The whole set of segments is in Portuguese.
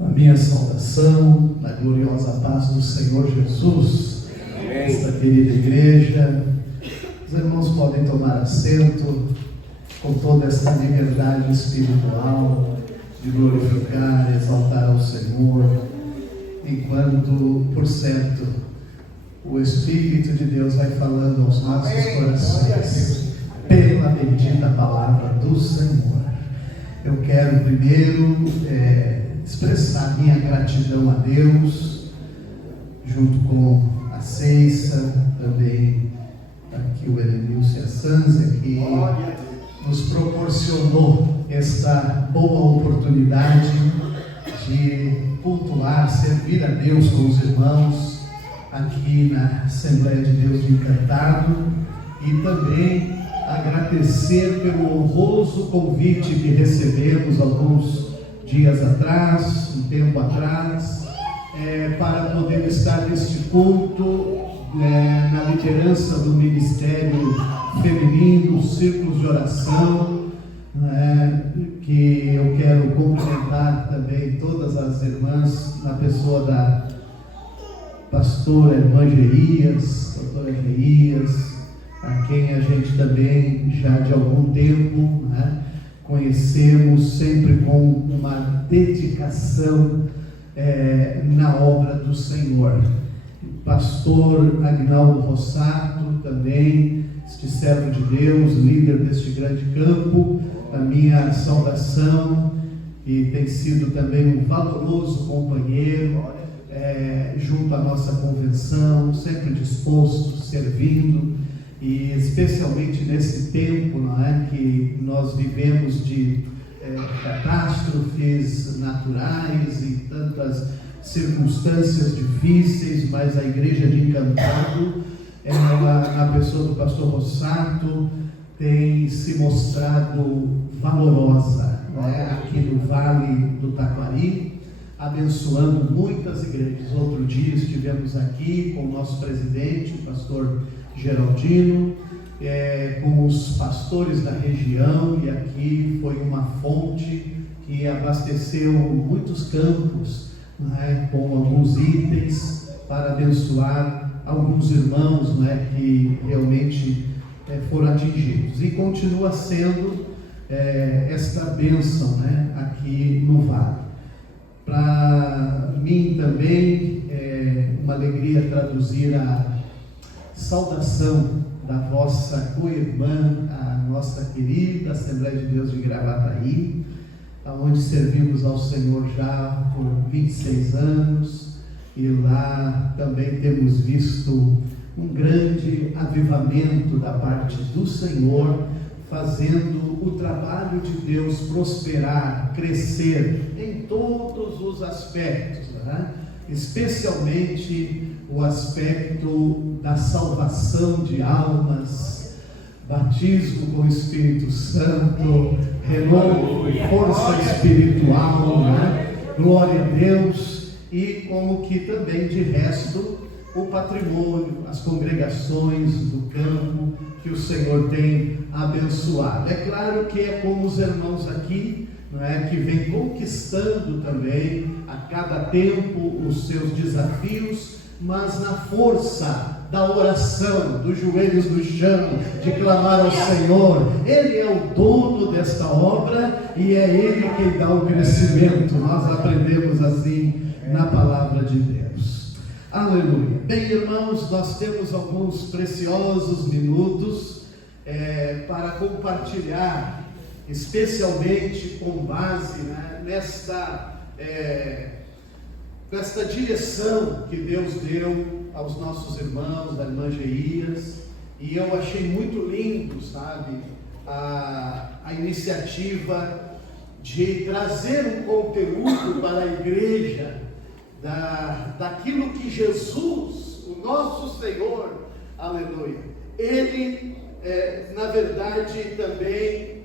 A minha saudação, na gloriosa paz do Senhor Jesus, esta querida igreja. Os irmãos podem tomar assento com toda esta liberdade espiritual de glorificar, exaltar ao Senhor, enquanto, por certo, o Espírito de Deus vai falando aos nossos corações pela bendita palavra do Senhor. Eu quero primeiro expressar minha gratidão a Deus, junto com a Ceissa, também aqui o Elenilson e a Sanzia, que nos proporcionou esta boa oportunidade de cultuar, servir a Deus com os irmãos aqui na Assembleia de Deus de Encantado, e também agradecer pelo honroso convite que recebemos alguns dias atrás, um tempo atrás, para poder estar neste culto, na liderança do Ministério Feminino, círculos de oração, que eu quero cumprimentar também todas as irmãs, na pessoa da pastora irmã Gerias, doutora Gerias, a quem a gente também já de algum tempo conhecemos, sempre com uma dedicação na obra do Senhor. Pastor Agnaldo Rossato, também, este servo de Deus, líder deste grande campo, a minha saudação, e tem sido também um valoroso companheiro, junto à nossa convenção, sempre disposto, servindo, e especialmente nesse tempo, que nós vivemos de catástrofes naturais e tantas circunstâncias difíceis, mas a igreja de Encantado, na pessoa do pastor Rossato, tem se mostrado valorosa, aqui no Vale do Taquari, abençoando muitas igrejas. Outro dia estivemos aqui com o nosso presidente, o pastor Geraldino, com os pastores da região, e aqui foi uma fonte que abasteceu muitos campos, com alguns itens para abençoar alguns irmãos, que realmente foram atingidos, e continua sendo esta bênção, aqui no Vale. Para mim também é uma alegria traduzir a saudação da vossa co-irmã, a nossa querida Assembleia de Deus de Gravataí, onde servimos ao Senhor já por 26 anos, e lá também temos visto um grande avivamento da parte do Senhor, fazendo o trabalho de Deus prosperar, crescer em todos os aspectos, especialmente o aspecto da salvação de almas, batismo com o Espírito Santo, renovo, força espiritual, glória a Deus, e como que também de resto o patrimônio, as congregações do campo que o Senhor tem abençoado. É claro que é como os irmãos aqui, que vem conquistando também a cada tempo os seus desafios, mas na força da oração, dos joelhos no chão, de clamar ao Senhor. Ele é o dono desta obra e é Ele quem dá o crescimento. Nós aprendemos assim na palavra de Deus. Aleluia. Bem, irmãos, nós temos alguns preciosos minutos para compartilhar, especialmente com base nesta direção que Deus deu aos nossos irmãos, da irmã Gerias, e eu achei muito lindo, a iniciativa de trazer um conteúdo para a igreja, daquilo que Jesus, o nosso Senhor, aleluia, Ele, na verdade, também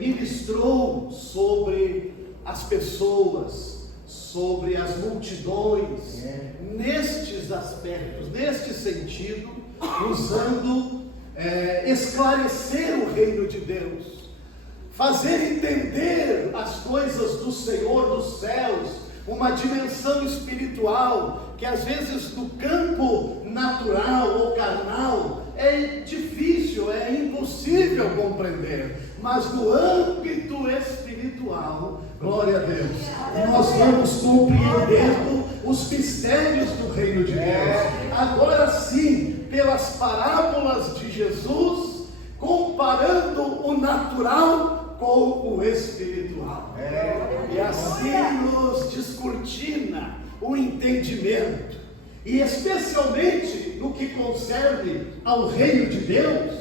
ministrou sobre as pessoas, sobre as multidões, nestes aspectos, neste sentido, usando esclarecer o reino de Deus, fazer entender as coisas do Senhor dos céus, uma dimensão espiritual, que às vezes no campo natural ou carnal é difícil, é impossível compreender, mas no âmbito espiritual, glória a Deus, nós vamos compreendendo os mistérios do reino de Deus. Agora sim, pelas parábolas de Jesus, comparando o natural com o espiritual, e assim nos descortina o entendimento, e especialmente no que concerne ao reino de Deus,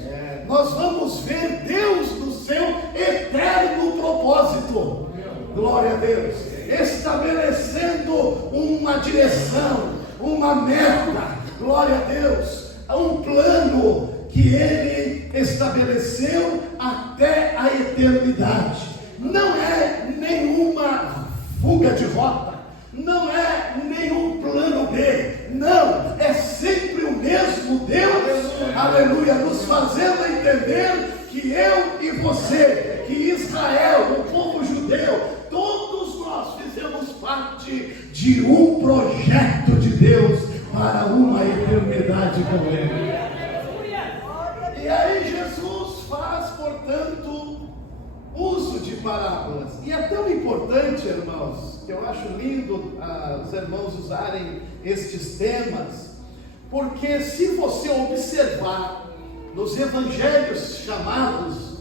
nós vamos ver Deus no seu eterno propósito, glória a Deus, estabelecendo uma direção, uma meta, glória a Deus, um plano que Ele estabeleceu até a eternidade. Não é nenhuma fuga de rota, não é nenhum plano B, não, é sempre o mesmo Deus, aleluia, nos fazendo entender que eu e você, que Israel, o povo judeu, todos nós fizemos parte de um projeto de Deus para uma eternidade com Ele. E aí Jesus faz, portanto, uso de parábolas. E é tão importante, irmãos, que eu acho lindo os irmãos usarem estes temas, porque se você observar nos evangelhos chamados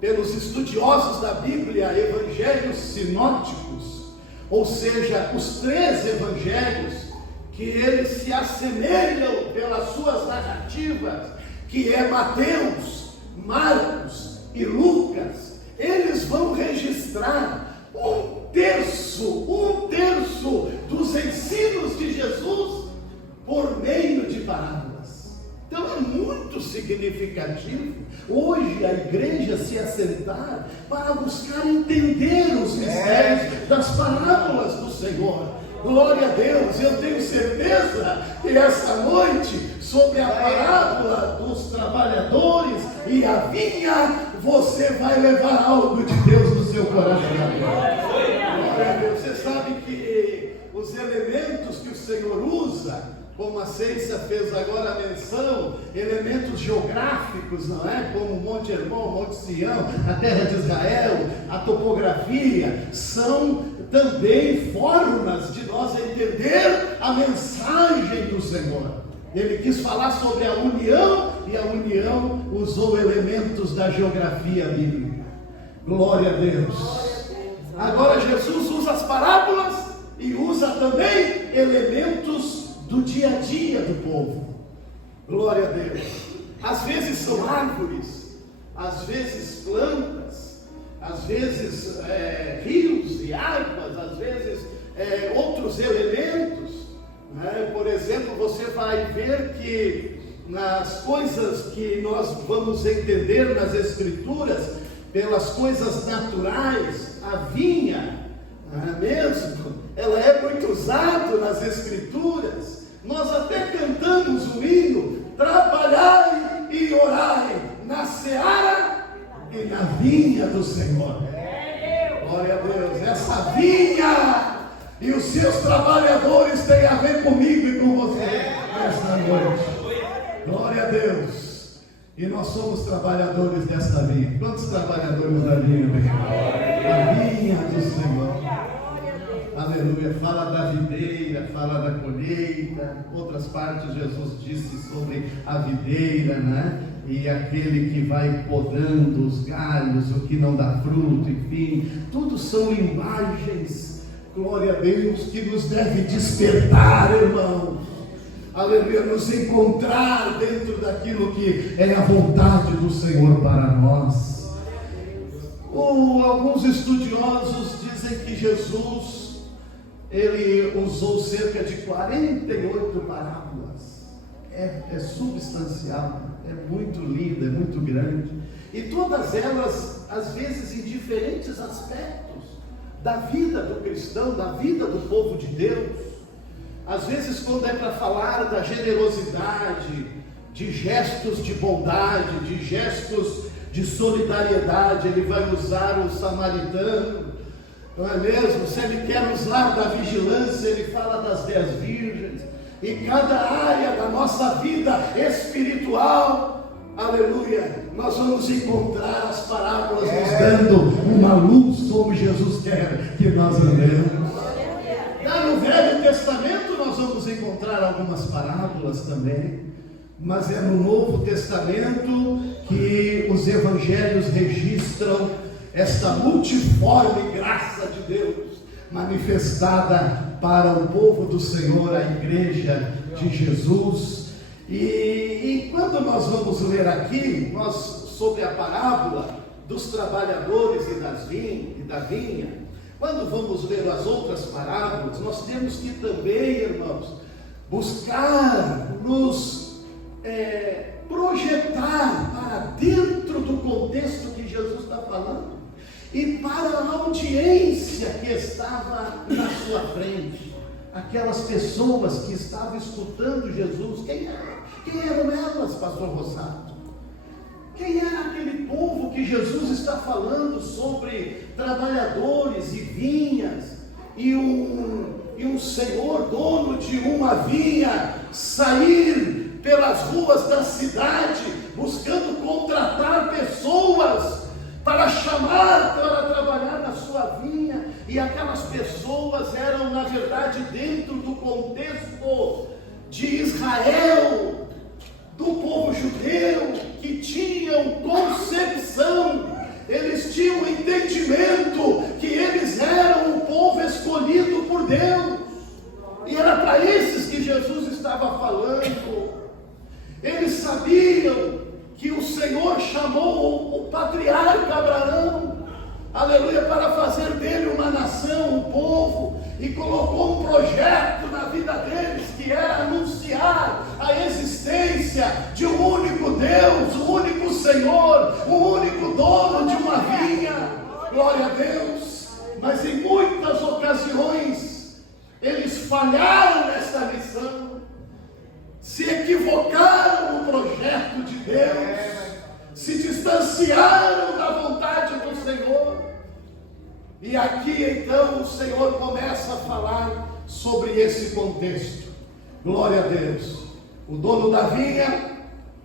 pelos estudiosos da Bíblia, evangelhos sinóticos, ou seja, os 3 evangelhos, que eles se assemelham pelas suas narrativas, que é Mateus, Marcos e Lucas, eles vão registrar um terço dos ensinos de Jesus por meio de parábolas. Então é muito significativo hoje a igreja se assentar para buscar entender os mistérios das parábolas do Senhor. Glória a Deus, eu tenho certeza que essa noite, sobre a parábola dos trabalhadores e a vinha, você vai levar algo de Deus no seu coração. Glória a Deus, você sabe que os elementos que o Senhor usa, como a Ceissa fez agora a menção, elementos geográficos, não é? Como o Monte Hermon, Monte Sião, a terra de Israel, a topografia, são também formas de nós entender a mensagem do Senhor. Ele quis falar sobre a união, e a união usou elementos da geografia bíblica. Glória a Deus. Agora Jesus usa as parábolas e usa também elementos do dia a dia do povo. Glória a Deus. Às vezes são árvores, às vezes plantas, às vezes rios e águas, às vezes outros elementos, né? Por exemplo, você vai ver que nas coisas que nós vamos entender nas Escrituras, pelas coisas naturais, a vinha, não é mesmo? Ela é muito usada nas Escrituras. Nós até cantamos o hino: trabalhai e orai na seara e na vinha do Senhor. Glória a Deus. Essa vinha e os seus trabalhadores têm a ver comigo e com você nesta noite. Glória a Deus. E nós somos trabalhadores desta vinha. Quantos trabalhadores da vinha? A vinha do Senhor. Aleluia. Fala da videira, fala da colheita. Outras partes Jesus disse sobre a videira, né? E aquele que vai podando os galhos, o que não dá fruto, enfim, tudo são imagens, glória a Deus, que nos deve despertar, irmãos, aleluia, nos encontrar dentro daquilo que é a vontade do Senhor para nós. Alguns estudiosos dizem que Jesus, ele usou cerca de 48 parábolas. É substancial, é muito linda, é muito grande, e todas elas, às vezes, em diferentes aspectos da vida do cristão, da vida do povo de Deus. Às vezes, quando é para falar da generosidade, de gestos de bondade, de gestos de solidariedade. Ele vai usar o samaritano, não é mesmo? Se ele quer usar da vigilância, ele fala das 10 virgens. E cada área da nossa vida espiritual, aleluia, nós vamos encontrar as parábolas nos dando uma luz como Jesus quer que nós andemos. No Velho Testamento nós vamos encontrar algumas parábolas também, mas é no Novo Testamento que os evangelhos registram esta multiforme graça de Deus manifestada para o povo do Senhor, a igreja de Jesus. E quando nós vamos ler aqui, sobre a parábola dos trabalhadores e da vinha, quando vamos ler as outras parábolas, nós temos que também, irmãos, buscar nos projetar para dentro do contexto que Jesus está falando e para a audiência que estava na sua frente, aquelas pessoas que estavam escutando Jesus. Quem eram elas, pastor Rosato? Quem era aquele povo que Jesus está falando sobre trabalhadores e vinhas, e um senhor dono de uma vinha sair pelas ruas da cidade buscando contratar pessoas para chamar para trabalhar na sua vinha? E aquelas pessoas eram, na verdade, dentro do contexto de Israel, do povo judeu, que tinham concepção, eles tinham entendimento que eles eram o povo escolhido por Deus, e era para esses que Jesus estava falando. Eles sabiam que o Senhor chamou o patriarca Abraão, aleluia, para fazer dele uma nação, um povo, e colocou um projeto na vida deles, que era anunciar a existência de um único Deus, um único Senhor, um único dono de uma vinha. Glória a Deus. Mas em muitas ocasiões eles falharam nessa missão, se equivocaram no projeto de Deus, se distanciaram da vontade do Senhor. E aqui então o Senhor começa a falar sobre esse contexto. Glória a Deus. O dono da vinha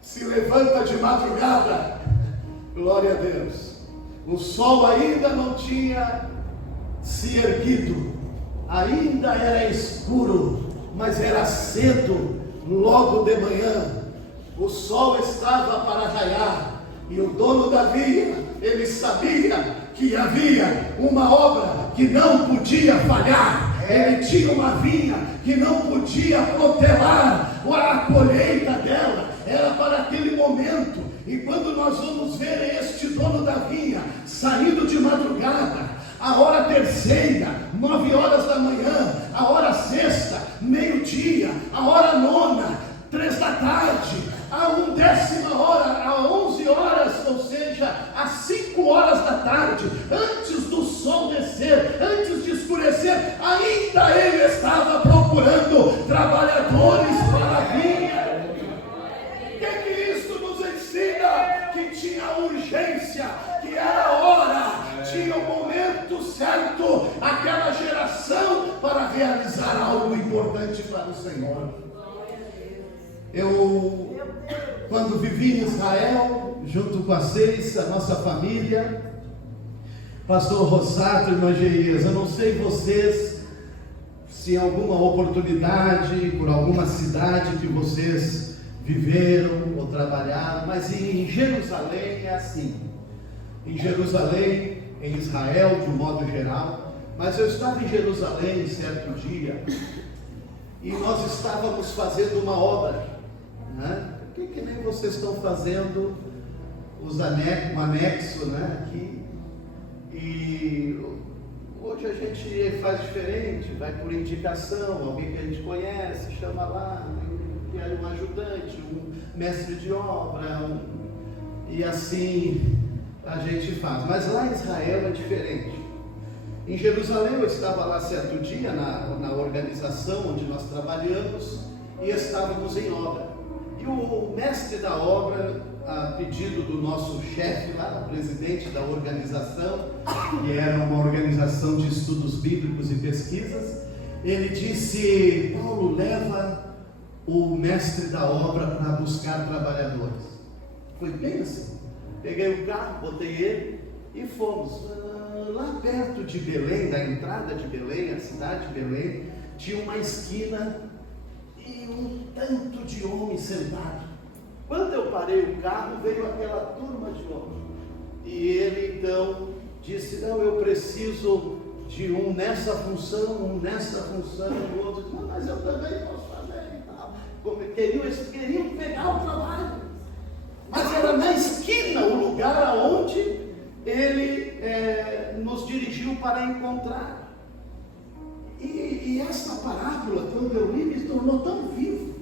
se levanta de madrugada. Glória a Deus. O sol ainda não tinha se erguido, ainda era escuro, mas era cedo, logo de manhã. O sol estava para raiar, e o dono da vinha, ele sabia que havia uma obra que não podia falhar. Ele tinha uma vinha que não podia protelar a colheita dela, era para aquele momento. E quando nós vamos ver este dono da vinha saindo de madrugada, a hora terceira, 9 horas da manhã, a hora sexta, meio-dia, a hora nona, 3 da tarde, a 1/10 hora, a 11 horas, ou seja, às 5 horas da tarde, antes do sol descer, antes de escurecer, ainda ele estava procurando trabalhadores para a vinha. O que isso nos ensina? Que tinha urgência, que era a hora, tinha o momento certo, aquela geração para realizar algo importante para o Senhor. Eu, quando vivi em Israel, junto com a Seis, a nossa família, pastor Rosato e irmã Geias, eu não sei vocês, se em alguma oportunidade, por alguma cidade que vocês viveram ou trabalharam, mas em Jerusalém é assim. Em Jerusalém, em Israel de um modo geral, mas eu estava em Jerusalém certo dia, e nós estávamos fazendo uma obra, né? Que nem vocês estão fazendo um anexo, né? Aqui. E hoje a gente faz diferente, vai por indicação, alguém que a gente conhece, chama lá, quer um ajudante, um mestre de obra, e assim a gente faz. Mas lá em Israel é diferente. Em Jerusalém eu estava lá certo dia, na organização onde nós trabalhamos, e estávamos em obra. E o mestre da obra a pedido do nosso chefe lá, o presidente da organização, que era uma organização de estudos bíblicos e pesquisas, ele disse: Paulo, leva o mestre da obra para buscar trabalhadores. Foi bem assim. Peguei o carro, botei ele e fomos. Lá perto de Belém, da entrada de Belém, a cidade de Belém, tinha uma esquina e um tanto de homens sentados. Quando eu parei o carro, veio aquela turma de homens. E ele então disse: não, eu preciso de um nessa função, um nessa função, o outro disse: não, mas eu também posso fazer e tal. Eles queriam pegar o trabalho, mas era na esquina o lugar aonde ele nos dirigiu para encontrar. E essa parábola, quando eu li, me tornou tão vivo,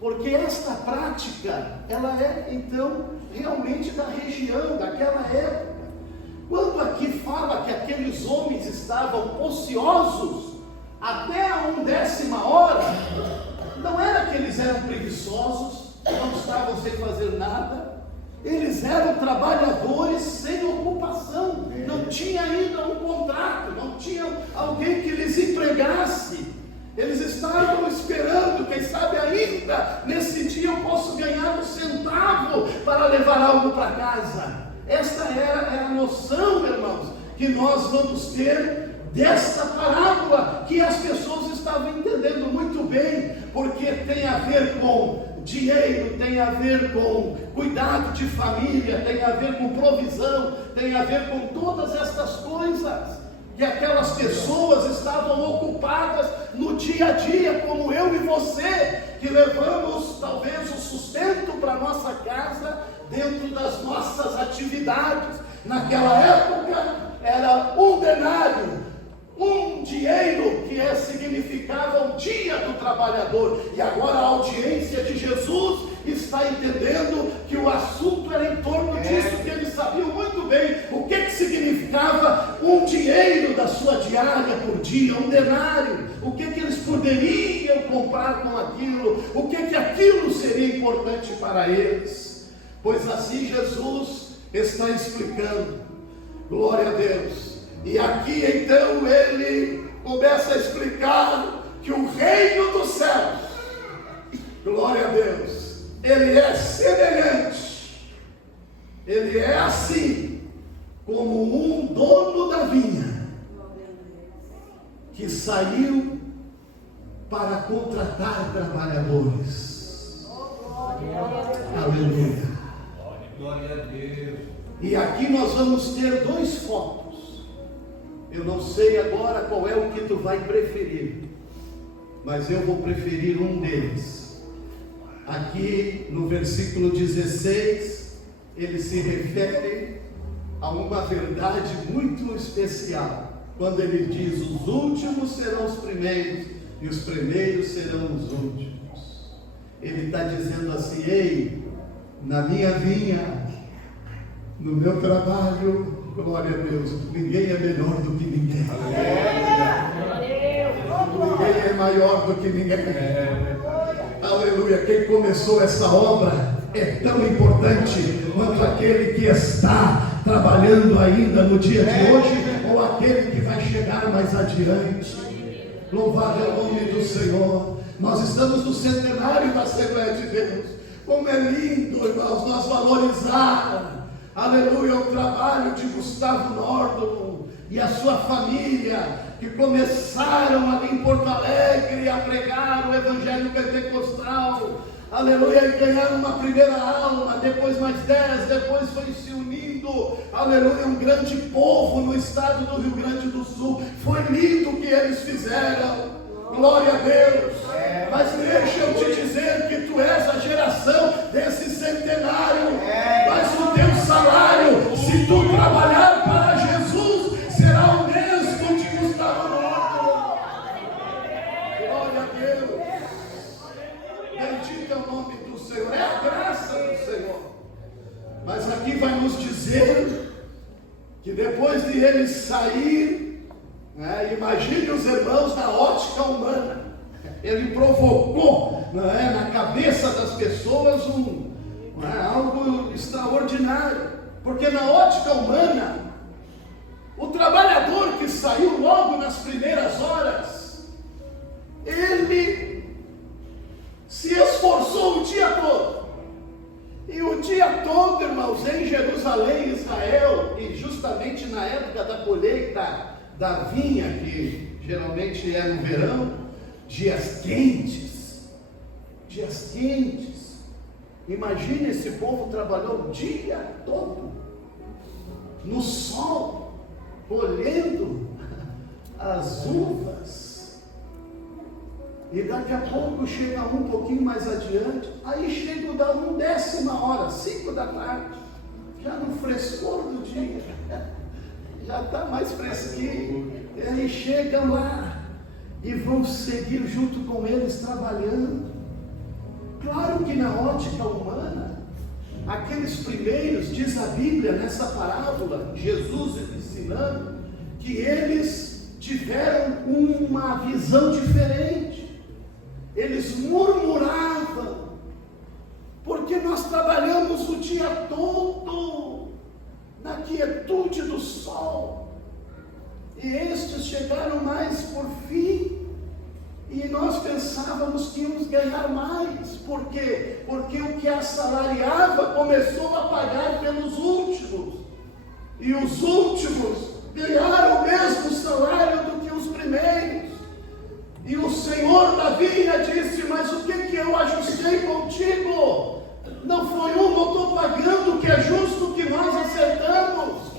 porque esta prática, ela é então realmente da região, daquela época. Quando aqui fala que aqueles homens estavam ociosos até a 11ª, não era que eles eram preguiçosos, não estavam sem fazer nada. Eles eram trabalhadores sem ocupação, não tinha ainda um contrato, não tinha alguém que lhes empregasse. Eles estavam esperando, quem sabe ainda nesse dia eu posso ganhar um centavo para levar algo para casa. Esta era a noção, irmãos, que nós vamos ter desta parábola, que as pessoas estavam entendendo muito bem, porque tem a ver com dinheiro, tem a ver com cuidado de família, tem a ver com provisão, tem a ver com todas estas coisas, que aquelas pessoas estavam ocupadas no dia a dia, como eu e você, que levamos talvez o sustento para a nossa casa, dentro das nossas atividades. Naquela época era um denário, um dinheiro que significava o dia do trabalhador. E agora a audiência de Jesus está entendendo que o assunto era em torno disso, que eles sabiam muito bem o que significava um dinheiro da sua diária por dia, um denário, o que eles poderiam comprar com aquilo, o que aquilo seria importante para eles. Pois assim Jesus está explicando, glória a Deus. E aqui então ele começa a explicar que o reino dos céus, glória a Deus, ele é semelhante, ele é assim, como um dono da vinha, que saiu para contratar trabalhadores. Aleluia. Glória a Deus. E aqui nós vamos ter dois focos. Eu não sei agora qual é o que tu vai preferir, mas eu vou preferir um deles. Aqui no versículo 16, ele se refere a uma verdade muito especial, quando ele diz: os últimos serão os primeiros e os primeiros serão os últimos. Ele está dizendo assim: ei, na minha vinha, no meu trabalho, glória a Deus, ninguém é melhor do que ninguém. Ninguém é maior do que ninguém. Aleluia. Quem começou essa obra é tão importante quanto aquele que está trabalhando ainda no dia de hoje, ou aquele que vai chegar mais adiante. Louvado é o nome do Senhor. Nós estamos no centenário da Assembleia de Deus. Como é lindo, irmãos, nós valorizar, aleluia, o trabalho de Gustavo Nordon e a sua família, que começaram ali em Porto Alegre a pregar o Evangelho Pentecostal, aleluia, e ganharam uma primeira alma, depois mais 10, depois foi se unindo, aleluia, um grande povo no estado do Rio Grande do Sul. Foi lindo o que eles fizeram, glória a Deus. Mas deixa eu te dizer que tu és a geração desse centenário, mas o teu salário, se tu trabalhar para Jesus, será o mesmo de Gustavo Nordon. Glória a Deus. Bendito é o nome do Senhor, é a graça do Senhor. Mas aqui vai nos dizer que depois de ele sair, imagine os irmãos na ótica humana, ele provocou na cabeça das pessoas Não é algo extraordinário, porque na ótica humana, o trabalhador que saiu logo nas primeiras horas, ele se esforçou o dia todo. E o dia todo, irmãos, em Jerusalém, Israel, e justamente na época da colheita da vinha, que geralmente é no verão, dias quentes. Imagine, esse povo trabalhou o dia todo, no sol, colhendo as uvas. E daqui a pouco chega um pouquinho mais adiante, aí chega da 1/10, 5 da tarde, já no frescor do dia, já está mais fresquinho, e aí chegam lá, e vão seguir junto com eles trabalhando. Claro que na ótica humana, aqueles primeiros, diz a Bíblia nessa parábola, Jesus ensinando, que eles tiveram uma visão diferente. Eles murmuravam, porque nós trabalhamos o dia todo na quietude do sol, e estes chegaram mais por fim, e nós pensávamos que íamos ganhar mais. Por quê? Porque o que assalariava começou a pagar pelos últimos, e os últimos ganharam o mesmo salário do que os primeiros. E o Senhor da vinha disse: mas o que eu ajustei contigo? Não foi eu estou pagando o que é justo, que nós acertamos.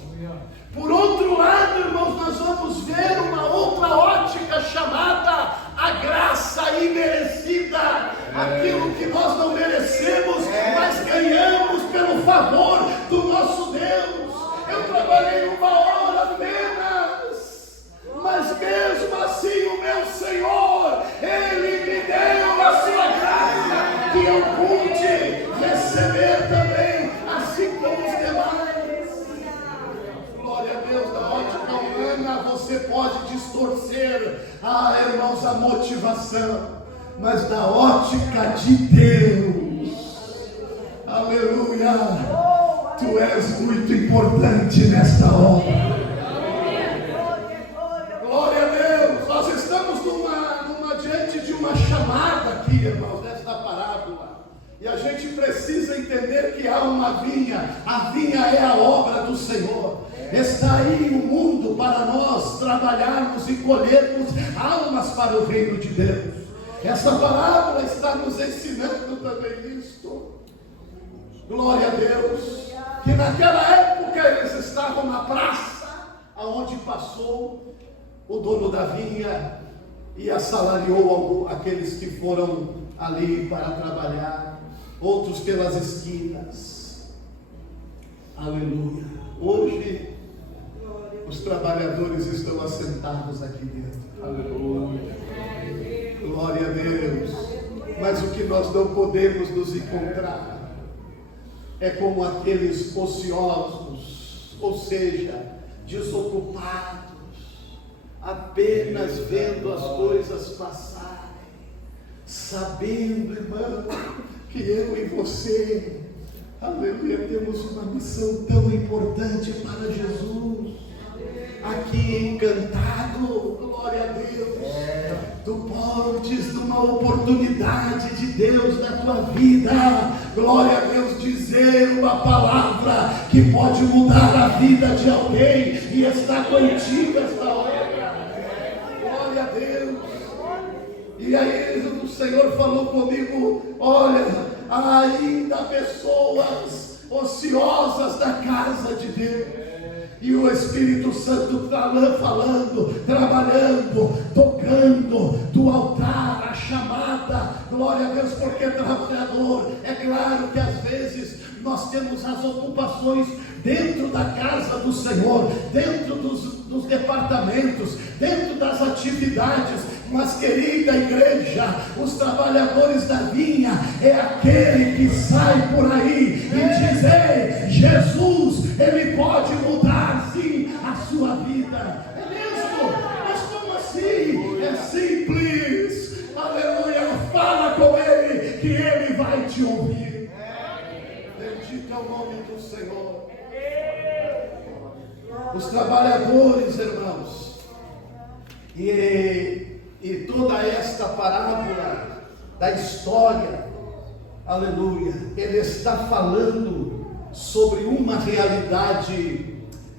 Por outro lado, irmãos, nós vamos ver uma outra ótica chamada a graça imerecida. Aquilo que nós não merecemos, mas ganhamos pelo favor do nosso Deus. Eu trabalhei 1 hora apenas, mas mesmo assim o meu Senhor, Ele me deu a sua graça, que eu pude receber também, assim como os demais. Glória a Deus. Na ótica humana você pode distorcer, irmãos, a motivação, mas na ótica de Deus, aleluia, tu és muito importante nesta hora. Glória a Deus. Nós estamos diante de uma chamada aqui, irmãos, nesta parábola. E a gente precisa entender que há uma vinha. A vinha é a obra do Senhor. Está aí o mundo para nós trabalharmos e colhermos almas para o reino de Deus. Essa parábola está nos ensinando também isto. Glória a Deus. Que naquela época eles estavam na praça, aonde passou o dono da vinha e assalariou aqueles que foram ali para trabalhar, outros pelas esquinas. Aleluia. Hoje os trabalhadores estão assentados aqui dentro. Aleluia. Glória a Deus. Mas o que nós não podemos nos encontrar é como aqueles ociosos, ou seja, desocupados, apenas vendo as coisas passarem, sabendo, irmão, que eu e você, aleluia, temos uma missão tão importante para Jesus. Aqui encantado, glória a Deus, tu podes, numa oportunidade de Deus na tua vida, glória a Deus, dizer uma palavra que pode mudar a vida de alguém, e está contigo esta hora. Glória a Deus. E aí o Senhor falou comigo: olha, ainda pessoas ociosas da casa de Deus. E o Espírito Santo falando, trabalhando, tocando do altar, a chamada, glória a Deus, porque trabalhador, é claro que às vezes nós temos as ocupações dentro da casa do Senhor, dentro dos departamentos, dentro das atividades, mas querida igreja, os trabalhadores da vinha é aquele que sai por aí e diz: ei, Jesus, Ele pode mudar sim a sua vida. É mesmo? Mas como assim? É simples. Aleluia. Fala com Ele que Ele vai te ouvir. o nome do Senhor. Os trabalhadores, irmãos, e toda esta parábola da história, aleluia, ele está falando sobre uma realidade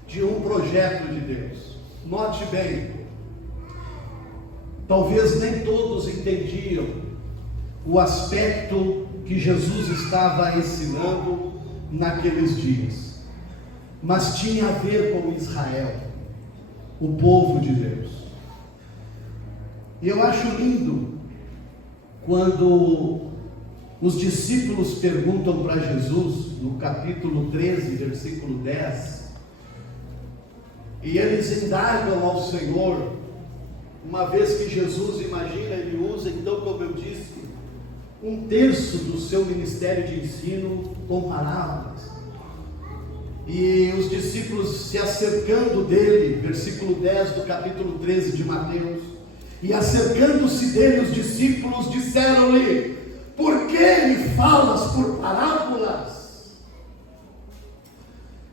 de um projeto de Deus. Note bem, talvez nem todos entendiam o aspecto que Jesus estava ensinando naqueles dias, mas tinha a ver com Israel, o povo de Deus. E eu acho lindo quando os discípulos perguntam para Jesus, no capítulo 13, versículo 10, e eles indagam ao Senhor, uma vez que Jesus, imagina, ele usa, então, como eu disse, 1/3 do seu ministério de ensino com parábolas. E os discípulos se acercando dele, versículo 10 do capítulo 13 de Mateus, e acercando-se dele os discípulos disseram-lhe: por que me falas por parábolas?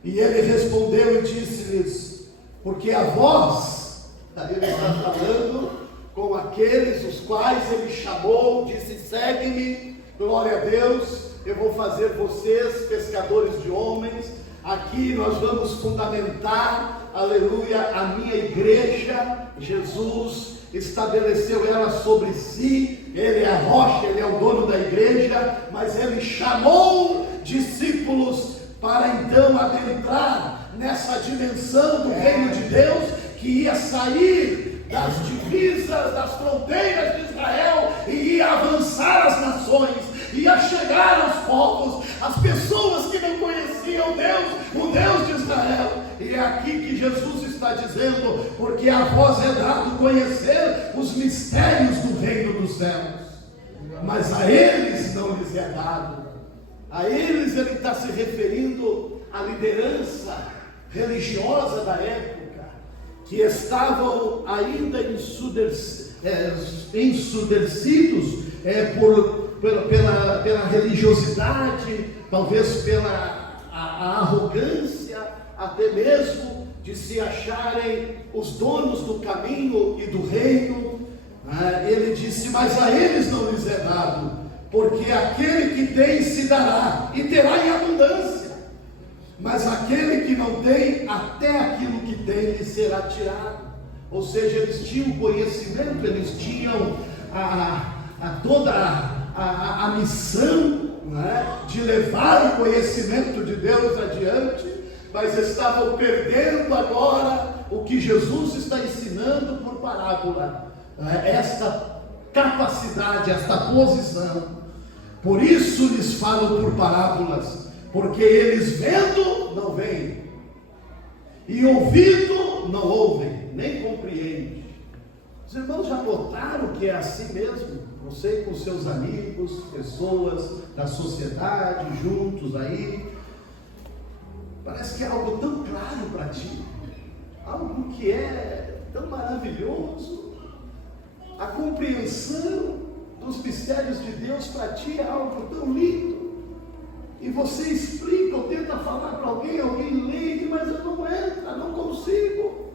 E ele respondeu e disse-lhes: porque a vós, ele está falando com aqueles os quais ele chamou, disse: segue-me, glória a Deus, eu vou fazer vocês pescadores de homens. Aqui nós vamos fundamentar, aleluia, a minha igreja. Jesus estabeleceu ela sobre si, ele é a rocha, ele é o dono da igreja, mas ele chamou discípulos para então adentrar nessa dimensão do reino de Deus, que ia sair das divisas, das fronteiras de Israel, e ia avançar as nações, ia chegar aos povos, as pessoas que não conheciam Deus, o Deus de Israel. E é aqui que Jesus está dizendo: porque a vós é dado conhecer os mistérios do reino dos céus, mas a eles não lhes é dado. A eles ele está se referindo à liderança religiosa da época, que estavam ainda ensurdecidos pela religiosidade, talvez pela arrogância, até mesmo de se acharem os donos do caminho e do reino. Ele disse: mas a eles não lhes é dado, porque aquele que tem se dará e terá em abundância, mas aquele que não tem, até aquilo que tem lhe será tirado. Ou seja, eles tinham conhecimento, eles tinham toda a missão, de levar o conhecimento de Deus adiante, mas estavam perdendo agora o que Jesus está ensinando por parábola, esta capacidade, esta posição. Por isso lhes falo por parábolas, porque eles vendo não veem, e ouvindo não ouvem, nem compreendem. Os irmãos já notaram que é assim mesmo? Você com seus amigos, pessoas da sociedade, juntos aí, parece que é algo tão claro para ti, algo que é tão maravilhoso. A compreensão dos mistérios de Deus para ti é algo tão lindo, e você explica ou tenta falar para alguém lê, mas eu não entro, não consigo.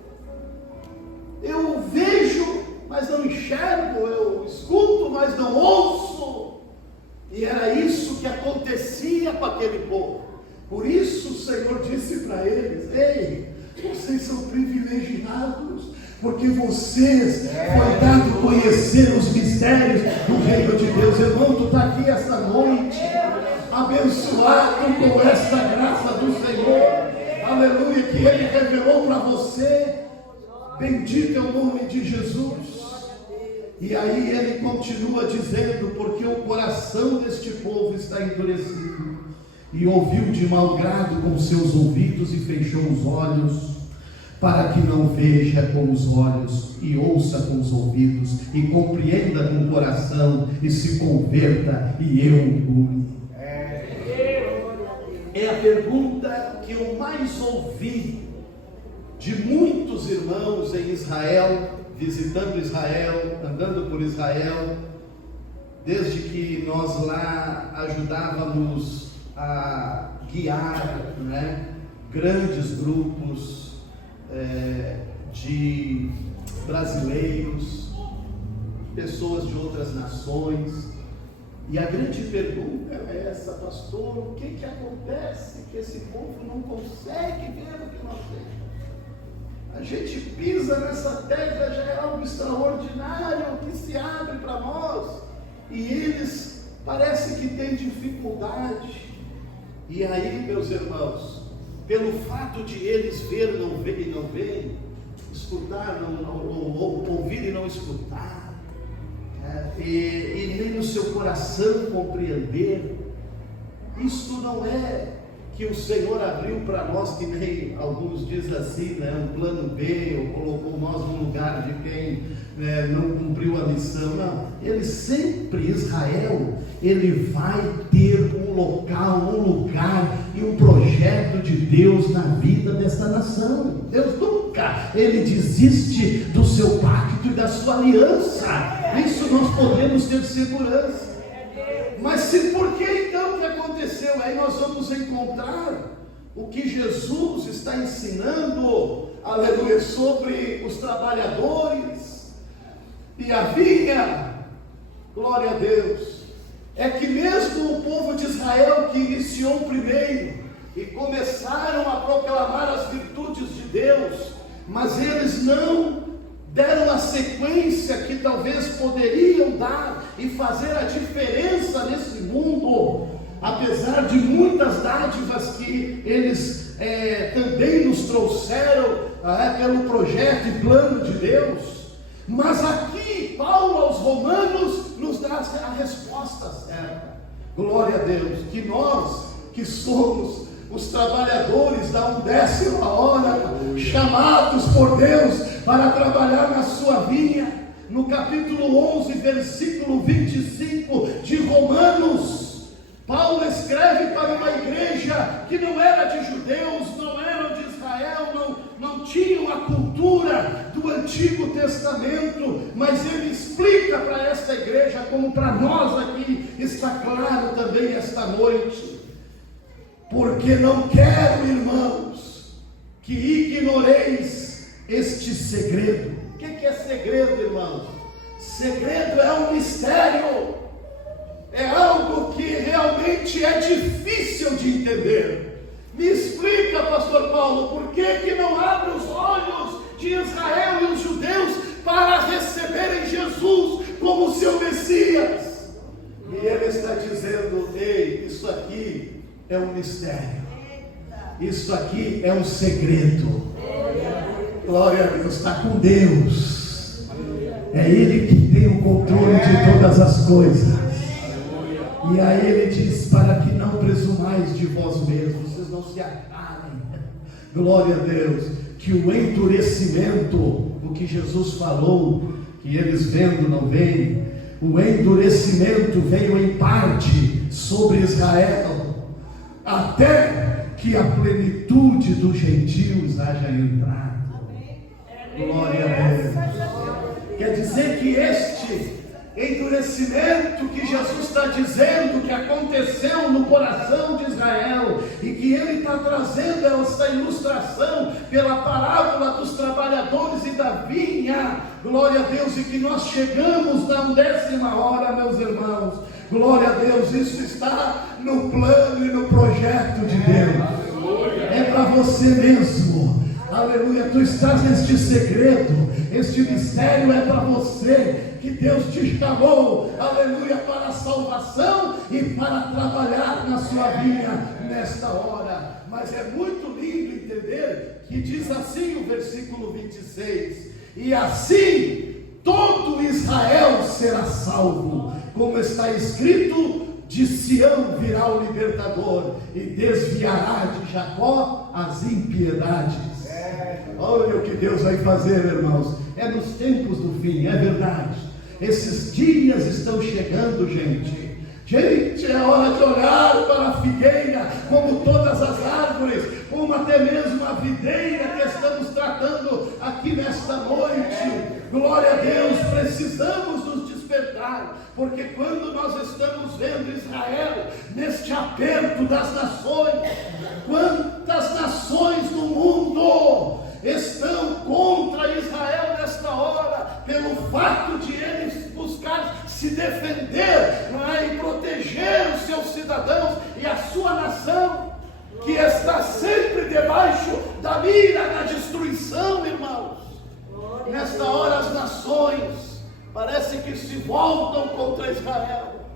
Eu vejo, mas não enxergo, eu escuto, mas não ouço. E era isso que acontecia com aquele povo. Por isso o Senhor disse para eles: ei, vocês são privilegiados, porque vocês foi dado conhecer os mistérios do reino de Deus. Irmão, tu está aqui esta noite, abençoado com esta graça do Senhor, aleluia, que Ele revelou para você. Bendito é o nome de Jesus. E aí ele continua dizendo: porque o coração deste povo está endurecido, e ouviu de mau grado com seus ouvidos, e fechou os olhos, para que não veja com os olhos, e ouça com os ouvidos, e compreenda com o coração, e se converta, e eu o cure. É a pergunta que eu mais ouvi de muitos irmãos em Israel, visitando Israel, andando por Israel, desde que nós lá ajudávamos a guiar, grandes grupos de brasileiros, pessoas de outras nações. E a grande pergunta é essa, pastor: o que acontece que esse povo não consegue ver o que nós temos? A gente pisa nessa terra, já é algo extraordinário que se abre para nós, e eles parece que têm dificuldade. E aí, meus irmãos, pelo fato de eles ver e não ver, escutar, não ouvir e não escutar, e nem no seu coração compreender, isto não é que o Senhor abriu para nós, que nem alguns dizem assim, um plano B, ou colocou nós no lugar de quem não cumpriu a missão. Não, ele sempre, Israel, ele vai ter um local, um lugar e um projeto de Deus na vida desta nação. Deus nunca, ele desiste do seu pacto e da sua aliança. Isso nós podemos ter segurança. Mas por que então que aconteceu? Aí nós vamos encontrar o que Jesus está ensinando, aleluia, sobre os trabalhadores e a vinha. Glória a Deus. É que mesmo o povo de Israel, que iniciou primeiro e começaram a proclamar as virtudes de Deus, mas eles não deram a sequência que talvez poderiam dar e fazer a diferença nesse mundo, apesar de muitas dádivas que eles também nos trouxeram pelo projeto e plano de Deus. Mas aqui Paulo aos Romanos nos dá a resposta certa. Glória a Deus, que nós que somos os trabalhadores da 10ª hora, chamados por Deus para trabalhar na sua vinha, no capítulo 11, versículo 25 de Romanos, Paulo escreve para uma igreja que não era de judeus, não era de Israel, não tinham a cultura do Antigo Testamento, mas ele explica para esta igreja, como para nós aqui está claro também esta noite: porque não quero, irmãos, que ignoreis este segredo. O que é segredo, irmãos? Segredo é um mistério, é algo que realmente é difícil de entender. Me explica, pastor Paulo, por que não abre os olhos de Israel e os judeus para receberem Jesus como seu Messias? E ele está dizendo: ei, isso aqui é um mistério, isso aqui é um segredo. Glória a Deus, está com Deus, é Ele que tem o controle de todas as coisas. E aí ele diz: para que não presumais de vós mesmos, vocês não se acalem. Glória a Deus, que o endurecimento, o que Jesus falou, que eles vendo não veem, o endurecimento veio em parte sobre Israel, até que a plenitude dos gentios haja entrado. Glória a Deus. Quer dizer que este endurecimento que Jesus está dizendo que aconteceu no coração de Israel, e que ele está trazendo essa ilustração pela parábola dos trabalhadores e da vinha, glória a Deus, e que nós chegamos na 10ª hora, meus irmãos, glória a Deus, isso está no plano e no projeto de Deus. É para você mesmo. Aleluia, tu estás neste segredo, este mistério é para você, que Deus te chamou, aleluia, para a salvação e para trabalhar na sua vida nesta hora. Mas é muito lindo entender que diz assim o versículo 26: e assim todo Israel será salvo, como está escrito: de Sião virá o libertador e desviará de Jacó as impiedades. Olha o que Deus vai fazer, irmãos. É nos tempos do fim, é verdade. Esses dias estão chegando, gente. Gente, é hora de olhar para a figueira, como todas as árvores, como até mesmo a videira que estamos tratando aqui nesta noite. Glória a Deus, precisamos nos despertar, porque quando nós estamos vendo Israel neste aperto das nações, quantas nações do mundo estão contra Israel nesta hora, pelo fato de eles buscar se defender, não é? E proteger os seus cidadãos e a sua nação, que está sempre debaixo da mira da destruição, irmãos. Nesta hora as nações parece que se voltam contra Israel,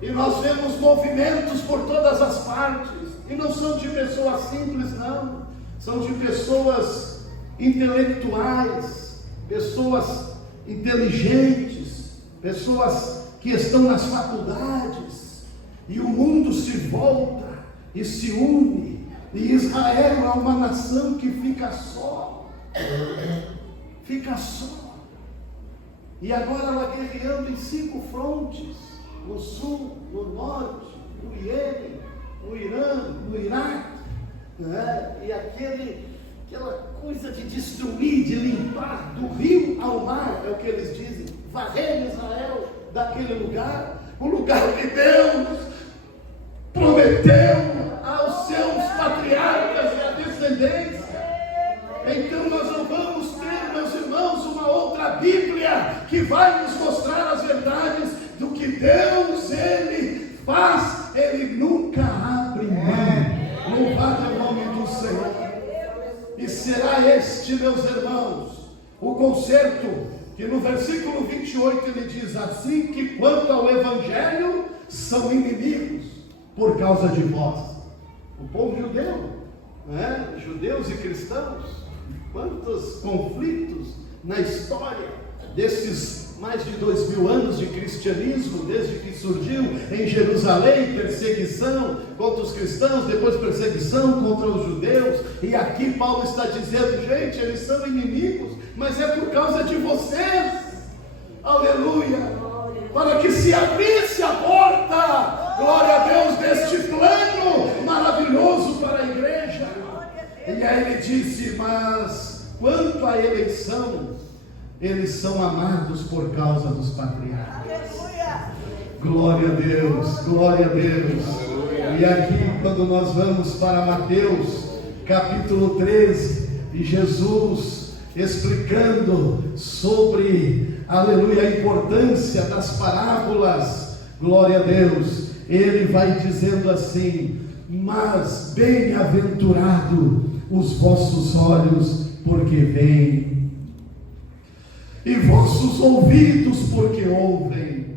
e nós vemos movimentos por todas as partes, e não são de pessoas simples, não, são de pessoas intelectuais, pessoas inteligentes, pessoas que estão nas faculdades, e o mundo se volta e se une, e Israel é uma nação que fica só, e agora ela guerreando em 5 frontes, no sul, no norte, no Iêmen, no Irã, no Iraque, e aquela coisa de destruir, de limpar, do rio ao mar, é o que eles dizem, varrer Israel daquele lugar, o lugar que Deus prometeu aos seus patriarcas e à descendência. Então nós não vamos ter, meus irmãos, uma outra Bíblia que vai nos mostrar as verdades do que Deus, Ele faz, Ele nunca abre mão. Louvado é o nome do Senhor. E será este, meus irmãos, o conserto que no versículo 28 ele diz assim: que quanto ao Evangelho são inimigos por causa de vós, o povo judeu, judeus e cristãos. Quantos conflitos na história desses mais de 2000 anos de cristianismo, desde que surgiu em Jerusalém, perseguição contra os cristãos, depois perseguição contra os judeus, e aqui Paulo está dizendo: gente, eles são inimigos, mas é por causa de vocês, aleluia, para que se abrisse a porta, glória a Deus, deste plano maravilhoso para a igreja. E aí ele disse: mas quanto à eleição, eles são amados por causa dos patriarcas. Glória a Deus, glória a Deus. E aqui, quando nós vamos para Mateus capítulo 13, e Jesus explicando sobre, aleluia, a importância das parábolas, glória a Deus, ele vai dizendo assim: mas bem-aventurado os vossos olhos, porque veem, e vossos ouvidos, porque ouvem,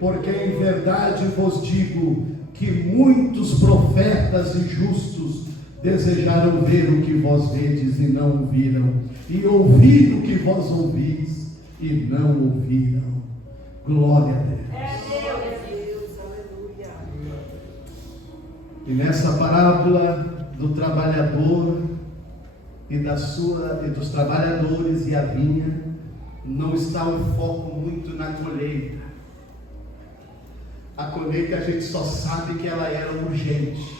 porque em verdade vos digo que muitos profetas e justos desejaram ver o que vós vedes e não viram, e ouvir o que vós ouvis e não ouviram. Glória a Deus. E nessa parábola do trabalhador e dos trabalhadores e a vinha, não está um foco muito na colheita. A colheita a gente só sabe que ela era urgente,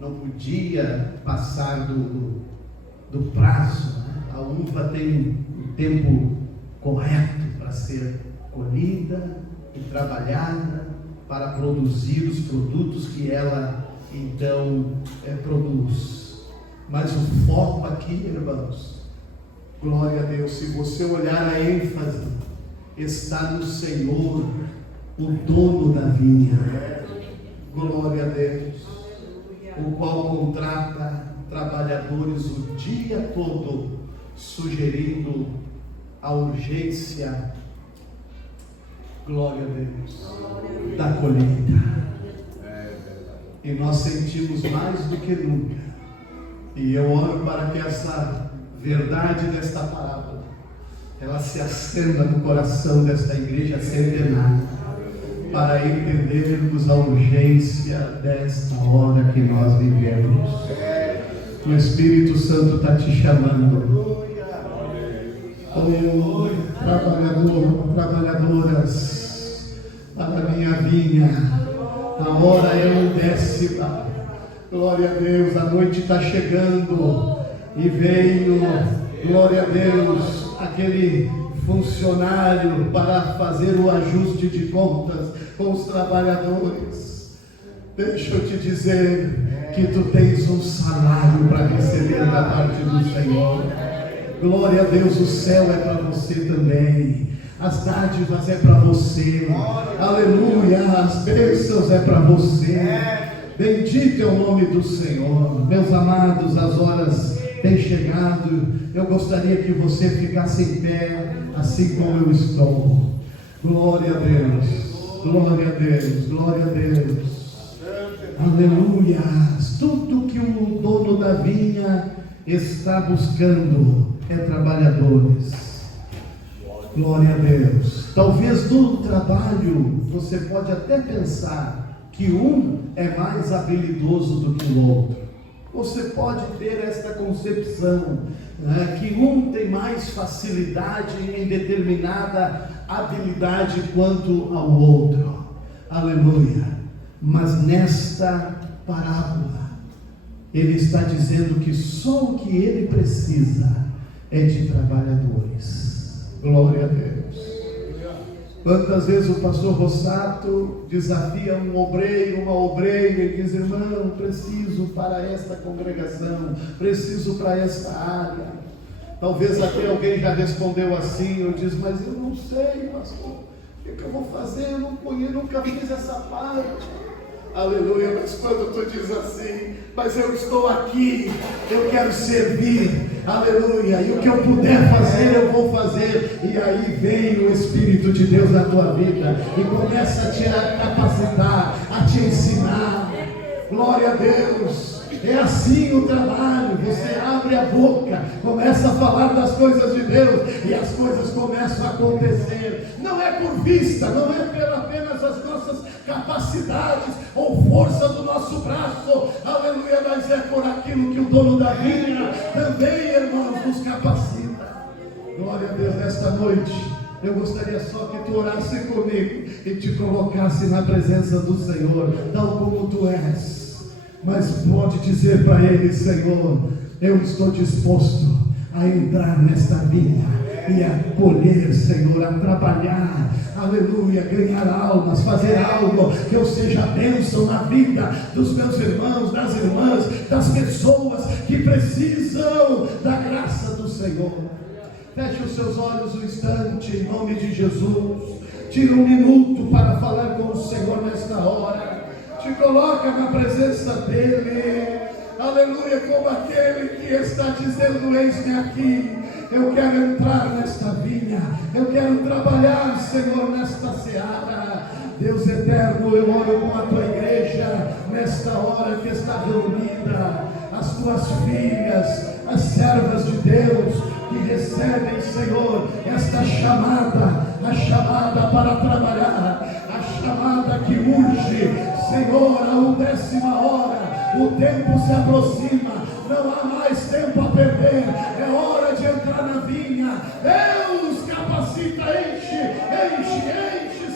não podia passar do prazo, né? A uva tem um tempo correto para ser colhida e trabalhada para produzir os produtos que ela então produz. Mas o foco aqui, irmãos, glória a Deus, se você olhar a ênfase, está no Senhor, o dono da vinha. Glória a Deus, o qual contrata trabalhadores o dia todo, sugerindo a urgência, glória a Deus, da colheita. E nós sentimos mais do que nunca, e eu oro para que essa verdade desta parábola, ela se acenda no coração desta igreja centenária, para entendermos a urgência desta hora que nós vivemos. O Espírito Santo está te chamando. Oh, trabalhadoras, para a minha vinha, a hora é 1/10. Glória a Deus, a noite está chegando, e veio, glória a Deus, aquele funcionário para fazer o ajuste de contas com os trabalhadores. Deixa eu te dizer que tu tens um salário para receber da parte do Senhor. Glória a Deus, o céu é para você também. As dádivas é para você. Aleluia, as bênçãos é para você. Bendito é o nome do Senhor. Meus amados, as horas têm chegado. Eu gostaria que você ficasse em pé, assim como eu estou. Glória a Deus, glória a Deus, glória a Deus. Aleluia. Tudo que o dono da vinha está buscando é trabalhadores. Glória a Deus. Talvez no trabalho você pode até pensar que um é mais habilidoso do que o outro. Você pode ter esta concepção, né, que um tem mais facilidade em determinada habilidade quanto ao outro. Aleluia. Mas nesta parábola ele está dizendo que só o que ele precisa é de trabalhadores. Glória a Deus. Quantas vezes o pastor Rossato desafia um obreiro, uma obreira, e diz: irmão, preciso para esta congregação, preciso para esta área. Talvez até alguém já respondeu assim, eu diz: mas eu não sei, pastor, o que eu vou fazer? Eu não conheço, nunca fiz essa parte. Aleluia. Mas quando tu diz assim: mas eu estou aqui, eu quero servir, aleluia, e o que eu puder fazer, eu vou fazer. E aí vem o Espírito de Deus na tua vida e começa a te capacitar, a te ensinar. Glória a Deus. É assim o trabalho. Você abre a boca, começa a falar das coisas de Deus e as coisas começam a acontecer. Não é por vista, não é pela apenas as nossas capacidades ou força do nosso braço, aleluia, mas é por aquilo que o dono da vinha também, irmãos, nos capacita. Glória a Deus. Nesta noite eu gostaria só que tu orasse comigo e te colocasse na presença do Senhor, tal como tu és. Mas pode dizer para Ele: Senhor, eu estou disposto a entrar nesta vinha e a colher, Senhor, a trabalhar, aleluia, ganhar almas, fazer algo que eu seja bênção na vida dos meus irmãos, das irmãs, das pessoas que precisam da graça do Senhor. Feche os seus olhos um instante, em nome de Jesus. Tira um minuto para falar com o Senhor nesta hora. Te coloca na presença dEle, aleluia, como aquele que está dizendo: eis-me aqui, eu quero entrar nesta vinha, eu quero trabalhar, Senhor, nesta seara. Deus eterno, eu oro com a tua igreja, nesta hora que está reunida, as tuas filhas, as servas de Deus, que recebem, Senhor, esta chamada, a chamada para trabalhar, a chamada que urge, Senhor, a 11ª hora, o tempo se aproxima, não há mais tempo a perder, é hora de entrar na vinha. Deus capacita, enche,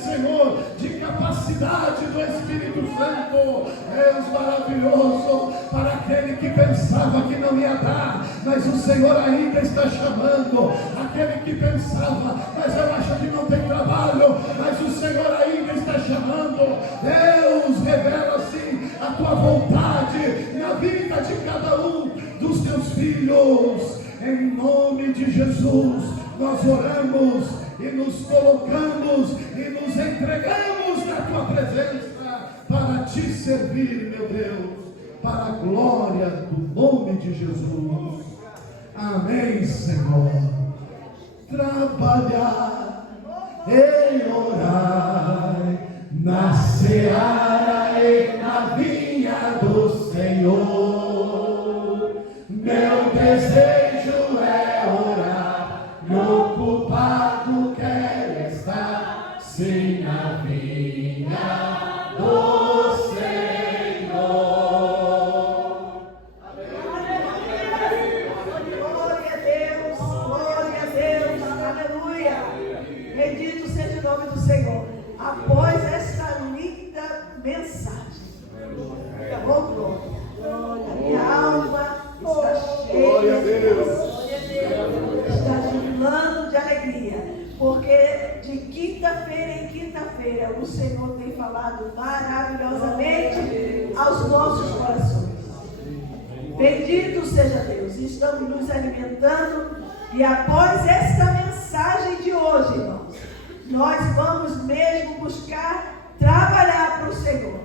Senhor, de capacidade do Espírito Santo. Deus maravilhoso, para aquele que pensava que não ia dar, mas o Senhor ainda está chamando. Aquele que pensava: mas eu acho que não tem trabalho, mas o Senhor ainda está chamando. Deus revela assim a tua vontade na vida de cada um dos teus filhos. Em nome de Jesus, nós oramos e nos colocamos e nos entregamos na tua presença para te servir, meu Deus, para a glória do nome de Jesus. Amém, Senhor. Trabalhar e orar na seara e na vinha do Senhor. Meu desejo é orar, meu culpado quer estar, sim, na vinha do Senhor. Glória a Deus, aleluia. Bendito seja o nome do Senhor. Após esta linda mensagem, tá bom, glória? A minha alma está cheia de Deus, está jubilando de alegria, porque de quinta-feira em quinta-feira o Senhor tem falado maravilhosamente aos nossos corações. Bendito seja Deus. Estamos nos alimentando e após esta mensagem de hoje, irmãos, nós vamos mesmo buscar trabalhar para o Senhor.